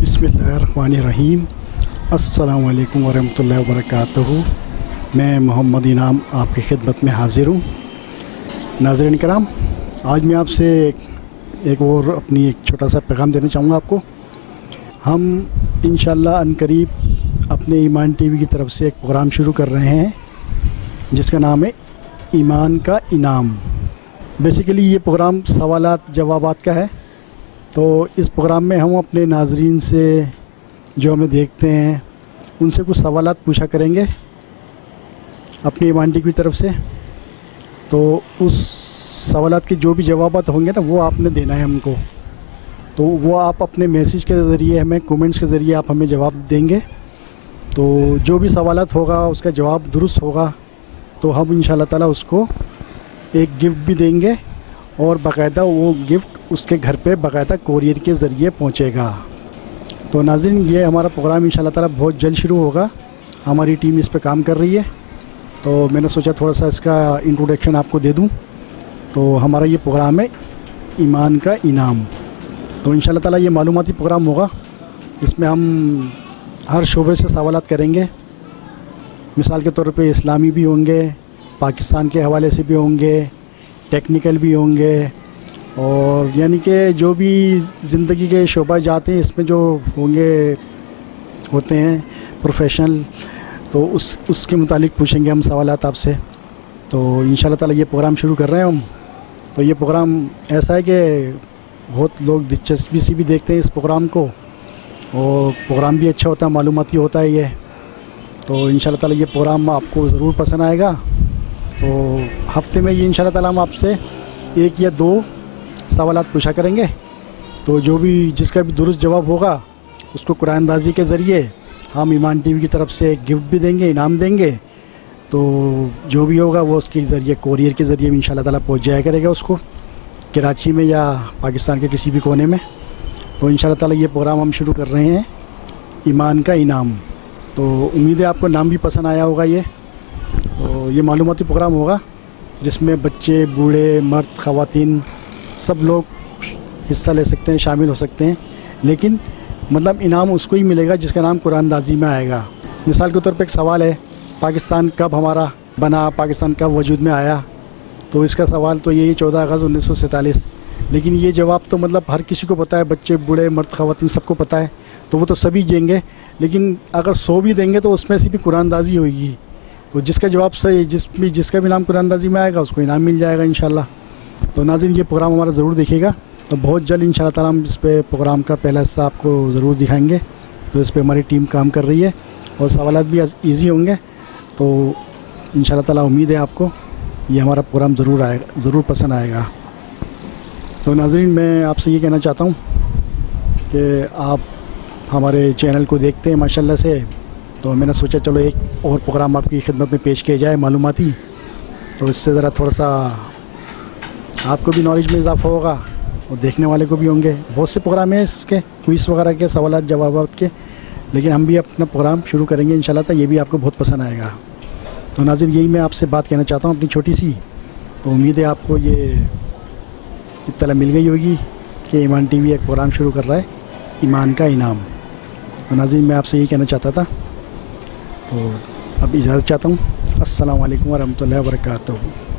बिस्मिल्लाहिर्रहमानिर्रहीम। अस्सलाम वालेकुम वरहमतुल्लाहि वबरकातुहू। मैं मोहम्मद इनाम आपकी खिदमत में हाज़िर हूँ। नाज़रीन किराम, आज मैं आपसे एक और अपनी एक छोटा सा पैगाम देना चाहूँगा आपको। हम इंशाअल्लाह अनकरीब अपने ईमान टीवी की तरफ से एक प्रोग्राम शुरू कर रहे हैं जिसका नाम है ईमान का इनाम। बेसिकली ये प्रोग्राम सवालात जवाबात का है। तो इस प्रोग्राम में हम अपने नाज़रीन से जो हमें देखते हैं उनसे कुछ सवालात पूछा करेंगे अपनी ईमान टीवी की तरफ से। तो उस सवालात के जो भी जवाबात होंगे ना वो आपने देना है हमको। तो वो आप अपने मैसेज के ज़रिए हमें, कमेंट्स के ज़रिए आप हमें जवाब देंगे। तो जो भी सवालात होगा उसका जवाब दुरुस्त होगा तो हम इंशाअल्लाह ताला उसको एक गिफ्ट भी देंगे और बाकायदा वो गिफ्ट उसके घर पे बाकायदा कोरियर के ज़रिए पहुंचेगा। तो नाज़रीन, ये हमारा प्रोग्राम इंशाअल्लाह ताला बहुत जल्द शुरू होगा। हमारी टीम इस पे काम कर रही है। तो मैंने सोचा थोड़ा सा इसका इंट्रोडक्शन आपको दे दूं। तो हमारा ये प्रोग्राम है ईमान का इनाम। तो इंशाअल्लाह ताला ये मालूमाती प्रोग्राम होगा। इसमें हम हर शोबे से सवालात करेंगे। मिसाल के तौर पे इस्लामी भी होंगे, पाकिस्तान के हवाले से भी होंगे, टेक्निकल भी होंगे, और यानी कि जो भी ज़िंदगी के शोबा जाते हैं इसमें जो होते हैं प्रोफेशनल, तो उसके मुतालिक पूछेंगे हम सवालात आपसे। तो इंशाअल्लाह ताला ये प्रोग्राम शुरू कर रहे हैं हम। तो ये प्रोग्राम ऐसा है कि बहुत लोग दिलचस्पी से भी देखते हैं इस प्रोग्राम को, और प्रोग्राम भी अच्छा होता है, मालूमाती होता है ये। तो इंशाअल्लाह ताला ये प्रोग्राम आपको ज़रूर पसंद आएगा। तो हफ़्ते में ये इंशाअल्लाह ताला हम आपसे एक या दो सवालात पूछा करेंगे। तो जो भी जिसका भी दुरुस्त जवाब होगा उसको कुरानंदाज़ी के ज़रिए हम ईमान टीवी की तरफ से एक गिफ्ट भी देंगे, इनाम देंगे। तो जो भी होगा वो उसके ज़रिए कोरियर के ज़रिए इंशाअल्लाह ताला पहुँच जाया करेगा उसको, कराची में या पाकिस्तान के किसी भी कोने में। तो इंशाअल्लाह ताला ये प्रोग्राम हम शुरू कर रहे हैं ईमान का इनाम। तो उम्मीद है आपको नाम भी पसंद आया होगा। तो ये मालूमाती प्रोग्राम होगा जिसमें बच्चे, बूढ़े, मर्द, ख़वातीन सब लोग हिस्सा ले सकते हैं, शामिल हो सकते हैं। लेकिन मतलब इनाम उसको ही मिलेगा जिसका नाम कुरानंदाज़ी में आएगा। मिसाल के तौर पे एक सवाल है, पाकिस्तान कब हमारा बना, पाकिस्तान कब वजूद में आया। तो इसका सवाल तो यही 14 अगस्त 1947। लेकिन ये जवाब तो मतलब हर किसी को पता है, बच्चे, बूढ़े, मर्द, ख़वातीन सबको पता है। तो वो तो सभी देंगे। लेकिन अगर 100 भी देंगे तो उसमें से भी कुरानंदाज़ी होगी। तो जिसका जवाब सही, जिसका भी नाम कुरानंदाज़ी में आएगा उसको इनाम मिल जाएगा इंशाअल्लाह। तो नाज़रीन, ये प्रोग्राम हमारा ज़रूर देखिएगा। तो बहुत जल्द इंशाअल्लाह ताला हम इस पे प्रोग्राम का पहला हिस्सा आपको ज़रूर दिखाएंगे। तो इस पे हमारी टीम काम कर रही है और सवालात भी ईजी होंगे। तो इंशाअल्लाह ताला उम्मीद है आपको ये हमारा प्रोग्राम ज़रूर पसंद आएगा। तो नाज़रीन, मैं आपसे ये कहना चाहता हूँ कि आप हमारे चैनल को देखते हैं माशाल्लाह से। तो मैंने सोचा चलो एक और प्रोग्राम आपकी खिदमत में पेश किया जाए मालूमाती। तो इससे ज़रा थोड़ा सा आपको भी नॉलेज में इजाफ़ा होगा और देखने वाले को भी होंगे। बहुत से प्रोग्राम हैं इसके, क्विज़ वगैरह के, सवालात जवाबात के। लेकिन हम भी अपना प्रोग्राम शुरू करेंगे इंशाअल्लाह ताला, ये भी आपको बहुत पसंद आएगा। तो नाज़रीन, यही मैं आपसे बात कहना चाहता हूँ अपनी छोटी सी। तो उम्मीद है आपको ये इत्तला मिल गई होगी कि ईमान टीवी एक प्रोग्राम शुरू कर रहा है ईमान का इनाम। तो नाज़रीन, मैं आपसे यही कहना चाहता था। तो अब इजाज़त चाहता हूँ। अस्सलाम वालेकुम वरहमतुल्लाहि वबरकातुहू।